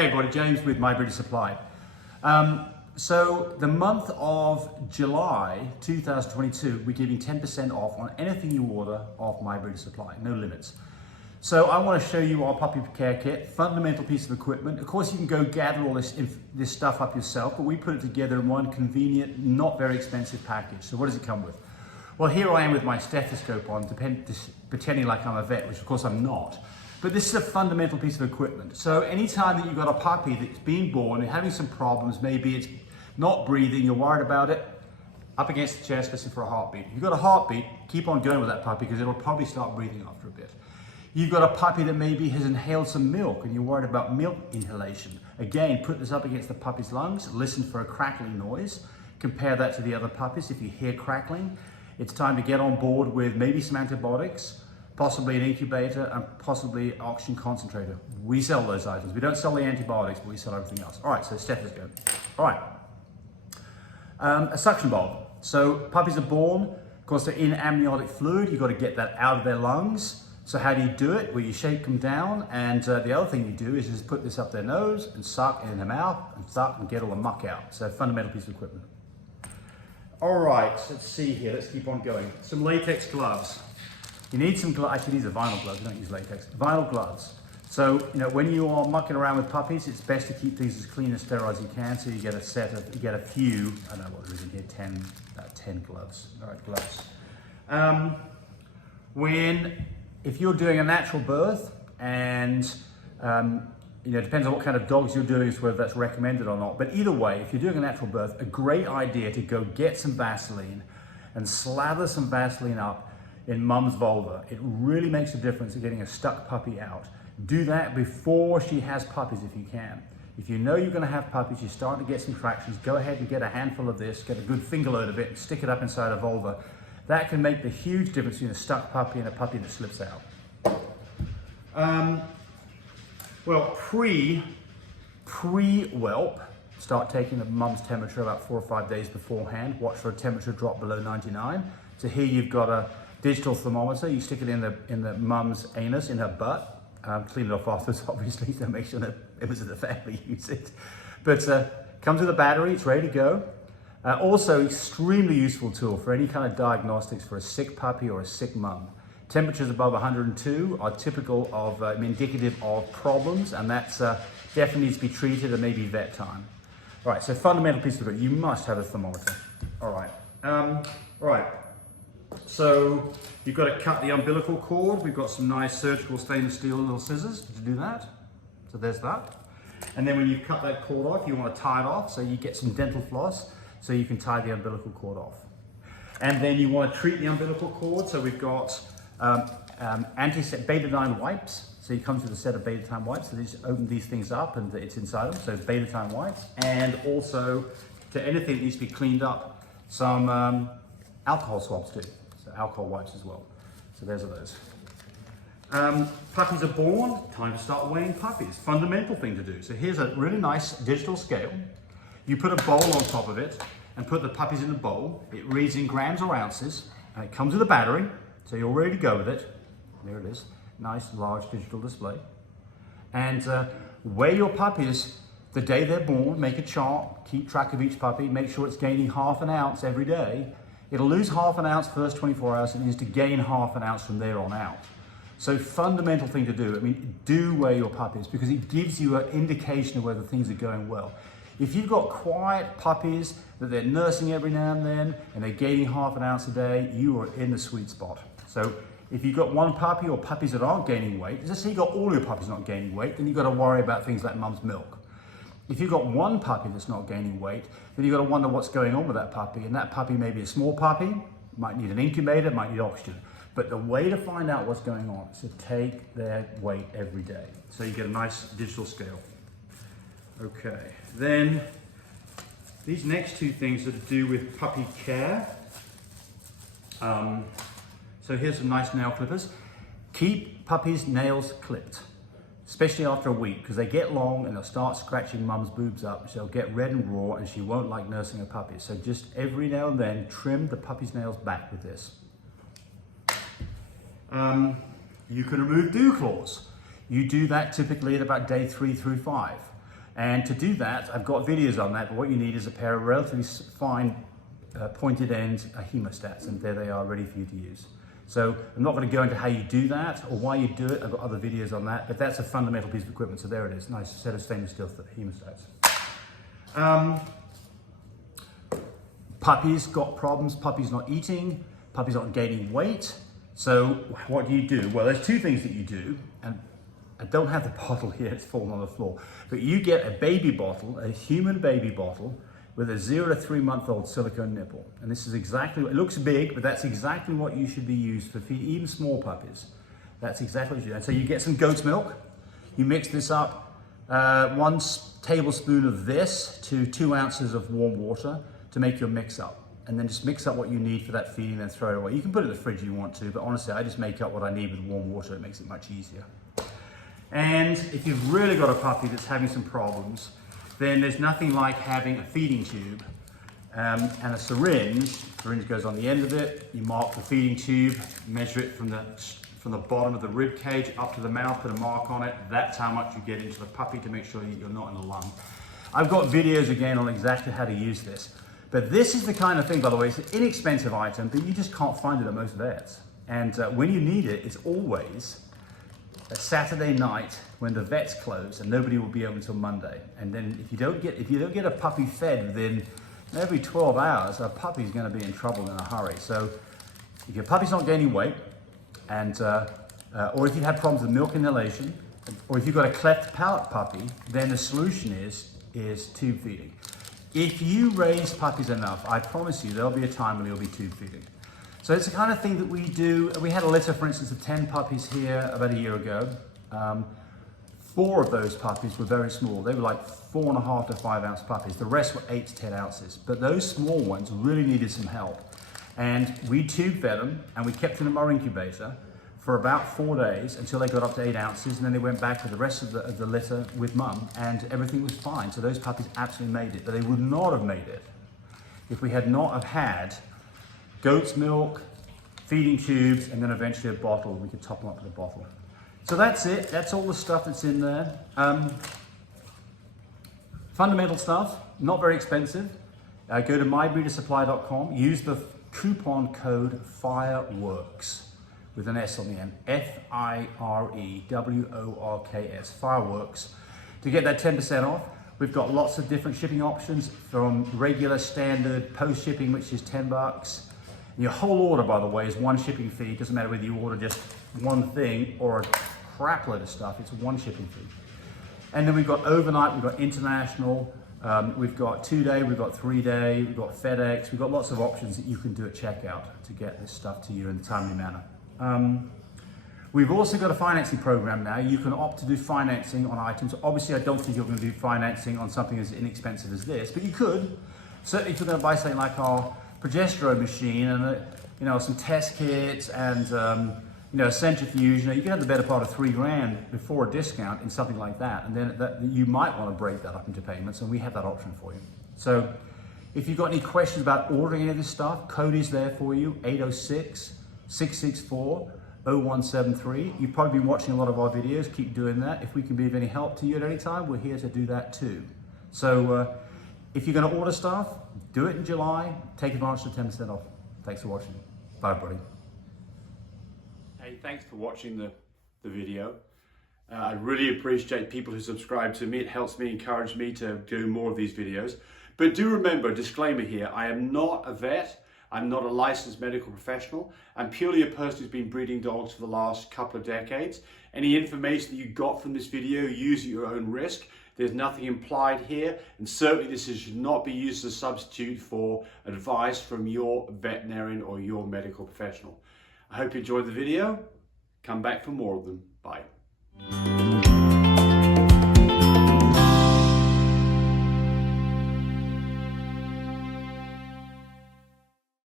Hey everybody, James with My British Supply. So the month of July 2022, we're giving 10% off on anything you order off My British Supply, no limits. So I want to show you our puppy care kit, fundamental piece of equipment. Of course, you can go gather all this stuff up yourself, but we put it together in one convenient, not very expensive package. So what does it come with? Well, here I am with my stethoscope on, pretending like I'm a vet, which of course I'm not. But this is a fundamental piece of equipment. So anytime that you've got a puppy that's been born and having some problems, maybe it's not breathing, you're worried about it, up against the chest, listen for a heartbeat. If you've got a heartbeat, keep on going with that puppy because it'll probably start breathing after a bit. You've got a puppy that maybe has inhaled some milk and you're worried about milk inhalation. Again, put this up against the puppy's lungs, listen for a crackling noise, compare that to the other puppies. If you hear crackling, it's time to get on board with maybe some antibiotics, possibly an incubator, and possibly oxygen concentrator. We sell those items. We don't sell the antibiotics, but we sell everything else. All right, so stethoscope. All right, a suction bulb. So puppies are born, of course they're in amniotic fluid. You've got to get that out of their lungs. So how do you do it? Well, you shake them down, and the other thing you do is just put this up their nose and suck in their mouth and suck and get all the muck out. So fundamental piece of equipment. All right, let's see here. Let's keep on going. Some latex gloves. You need some gloves. Actually, these are vinyl gloves. You don't use latex. Vinyl gloves. So, when you are mucking around with puppies, it's best to keep things as clean and sterile as you can. So you get a set of, you get a few. I don't know what there is in here. 10 gloves. All right, gloves. If you're doing a natural birth, and it depends on what kind of dogs you're doing, as whether that's recommended or not. But either way, if you're doing a natural birth, a great idea to go get some Vaseline and slather some Vaseline up in mum's vulva. It really makes a difference in getting a stuck puppy out. Do that before she has puppies if you can. If you know you're going to have puppies, you're starting to get some tractions, go ahead and get a handful of this, get a good finger load of it, and stick it up inside a vulva. That can make the huge difference between a stuck puppy and a puppy that slips out. Well, pre-whelp, start taking the mum's temperature about 4 or 5 days beforehand. Watch for a temperature drop below 99. So here you've got a digital thermometer. You stick it in the mum's anus, in her butt. Clean it off afterwards, obviously, so make sure that members of the family use it. But comes with a battery, it's ready to go. Also, extremely useful tool for any kind of diagnostics for a sick puppy or a sick mum. Temperatures above 102 are typical of, indicative of problems, and that's definitely needs to be treated and maybe vet time. All right, so fundamental piece of it, you must have a thermometer. All right. So you've got to cut the umbilical cord. We've got some nice surgical stainless steel little scissors to do that. So there's that. And then when you cut that cord off, you want to tie it off. So you get some dental floss so you can tie the umbilical cord off. And then you want to treat the umbilical cord. So we've got betadine wipes. So you come with a set of betadine wipes. So you just open these things up and it's inside them. So betadine wipes. And also to anything that needs to be cleaned up, some alcohol swabs too. So alcohol wipes as well. So there's those. Puppies are born, time to start weighing puppies. Fundamental thing to do. So here's a really nice digital scale. You put a bowl on top of it and put the puppies in the bowl. It reads in grams or ounces, and it comes with a battery, so you're ready to go with it. There it is, nice large digital display. And weigh your puppies the day they're born, make a chart, keep track of each puppy, make sure it's gaining ½ an ounce every day. It'll lose ½ an ounce first 24 hours and needs to gain ½ an ounce from there on out. So fundamental thing to do. Do weigh your puppies because it gives you an indication of whether things are going well. If you've got quiet puppies that they're nursing every now and then and they're gaining ½ an ounce a day, you are in the sweet spot. So if you've got one puppy or puppies that aren't gaining weight, let's say you've got all your puppies not gaining weight, then you've got to worry about things like mum's milk. If you've got one puppy that's not gaining weight, then you've got to wonder what's going on with that puppy. And that puppy may be a small puppy, might need an incubator, might need oxygen. But the way to find out what's going on is to take their weight every day. So you get a nice digital scale. Okay, then these next two things are to do with puppy care. So here's some nice nail clippers. Keep puppies' nails clipped, especially after a week, because they get long and they'll start scratching mum's boobs up. She'll get red and raw and she won't like nursing a puppy. So just every now and then, trim the puppy's nails back with this. You can remove dew claws. You do that typically at about day 3 through 5. And to do that, I've got videos on that, but what you need is a pair of relatively fine pointed end hemostats, and there they are ready for you to use. So I'm not going to go into how you do that or why you do it. I've got other videos on that, but that's a fundamental piece of equipment. So there it is, nice set of stainless steel hemostats. Puppies got problems, puppies not eating, puppies not gaining weight. So what do you do? Well, there's two things that you do, and I don't have the bottle here, it's fallen on the floor, but you get a baby bottle, a human baby bottle, with a 0 to 3 month old silicone nipple. And this is exactly, it looks big, but that's exactly what you should be used for feeding even small puppies. That's exactly what you do. And so you get some goat's milk, you mix this up, 1 tablespoon of this to 2 ounces of warm water to make your mix up. And then just mix up what you need for that feeding, then throw it away. You can put it in the fridge if you want to, but honestly, I just make up what I need with warm water. It makes it much easier. And if you've really got a puppy that's having some problems, then there's nothing like having a feeding tube and a syringe. The syringe goes on the end of it. You mark the feeding tube, measure it from the bottom of the rib cage up to the mouth, put a mark on it. That's how much you get into the puppy to make sure you're not in the lung. I've got videos again on exactly how to use this. But this is the kind of thing, by the way, it's an inexpensive item, but you just can't find it at most vets. And when you need it, it's always a Saturday night when the vets close and nobody will be open until Monday. And then if you don't get a puppy fed within every 12 hours, a puppy's going to be in trouble in a hurry. So if your puppy's not gaining weight, and or if you've had problems with milk inhalation, or if you've got a cleft palate puppy, then the solution is tube feeding. If you raise puppies enough, I promise you there'll be a time when you'll be tube feeding. So it's the kind of thing that we do. We had a litter, for instance, of 10 puppies here about a year ago. 4 of those puppies were very small. They were like 4.5 to 5 ounce puppies. The rest were 8 to 10 ounces. But those small ones really needed some help. And we tube fed them and we kept them in our incubator for about 4 days until they got up to 8 ounces. And then they went back with the rest of the litter with mum and everything was fine. So those puppies absolutely made it, but they would not have made it if we had not have had goat's milk, feeding tubes, and then eventually a bottle. We could top them up with a bottle. So that's it. That's all the stuff that's in there. Fundamental stuff, not very expensive. Go to mybreedersupply.com. Use the coupon code FIREWORKS with an S on the end. FIREWORKS, FIREWORKS, to get that 10% off. We've got lots of different shipping options from regular, standard, post shipping, which is $10. Your whole order, by the way, is 1 shipping fee. It doesn't matter whether you order just 1 thing or a crap load of stuff, it's 1 shipping fee. And then we've got overnight, we've got international, we've got 2-day, we've got 3-day, we've got FedEx, we've got lots of options that you can do at checkout to get this stuff to you in a timely manner. We've also got a financing program now. You can opt to do financing on items. Obviously, I don't think you're going to do financing on something as inexpensive as this, but you could. Certainly, if you're going to buy something like our progesterone machine and some test kits and a centrifuge, you can have the better part of $3,000 before a discount in something like that, and then you might want to break that up into payments, and we have that option for you. So if you've got any questions about ordering any of this stuff, code is there for you, 806-664-0173. You've probably been watching a lot of our videos. Keep doing that. If we can be of any help to you at any time, we're here to do that too. So if you're going to order stuff, do it in July. Take advantage of 10% off. Thanks for watching. Bye, everybody. Hey, thanks for watching the video. I really appreciate people who subscribe to me. It helps me, encourage me to do more of these videos. But do remember, disclaimer here, I am not a vet. I'm not a licensed medical professional. I'm purely a person who's been breeding dogs for the last couple of decades. Any information that you got from this video, use at your own risk. There's nothing implied here, and certainly this should not be used as a substitute for advice from your veterinarian or your medical professional. I hope you enjoyed the video. Come back for more of them. Bye.